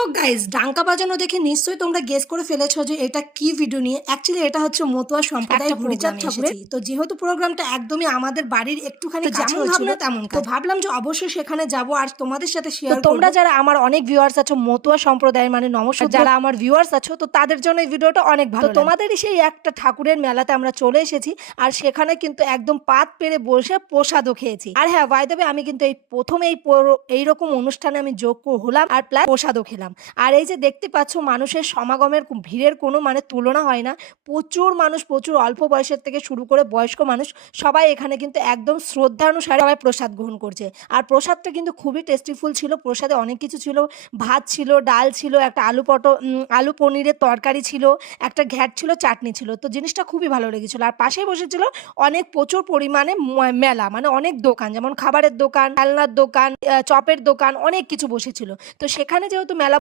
তো গাইজ ডাঙ্কা বাজানো দেখে নিশ্চয়ই তোমরা গেস করে ফেলেছো যে এটা কি ভিডিও নিয়ে। অ্যাকচুয়ালি এটা হচ্ছে মতুয়া সম্প্রদায়ের হরিচাঁদ ঠাকুরের। তো যেহেতু প্রোগ্রামটা একদমই আমাদের বাড়ির একটুখানি যেমন ভাবনা তেমন, তো ভাবলাম যে অবশ্যই সেখানে যাব আর তোমাদের সাথে শেয়ার করব। তোমরা যারা আমার অনেক ভিউয়ার্স আছো মতুয়া সম্প্রদায়ের মানে নমস্কার, যারা আমার ভিউয়ার্স আছো তো তাদের জন্য এই ভিডিওটা অনেক ভালো। তো তোমাদেরই সেই একটা ঠাকুরের মেলাতে আমরা চলে এসেছি আর সেখানে কিন্তু একদম পাত পেরে বসে প্রসাদও খেয়েছি। আর হ্যাঁ, বাই দ্য ওয়ে, আমি কিন্তু এই প্রথম এইরকম অনুষ্ঠানে আমি যোগ হলাম আর প্লাস প্রসাদও খেলাম। আর এই যে দেখতে পাচ্ছ মানুষের সমাগমের ভিড়ের কোনো মানে তুলনা হয় না। প্রচুর মানুষ, প্রচুর অল্প বয়সের থেকে শুরু করে বয়স্ক মানুষ সবাই এখানে কিন্তু একদম শ্রদ্ধা অনুসারে সবাই প্রসাদ গ্রহণ করছে। আর প্রসাদটা কিন্তু খুবই টেস্টিফুল ছিল। প্রসাদে অনেক কিছু ছিল, ভাত ছিল, ডাল ছিল, একটা আলু পনিরের তরকারি ছিল, একটা ঘ্যাট ছিল, চাটনি ছিল। তো জিনিসটা খুবই ভালো লেগেছিল। আর পাশেই বসেছিল প্রচুর পরিমাণে মেলা, মানে অনেক দোকান, যেমন খাবারের দোকান, খেলনার দোকান, চপের দোকান, অনেক কিছু বসেছিল। তো সেখানে যেহেতু মেলা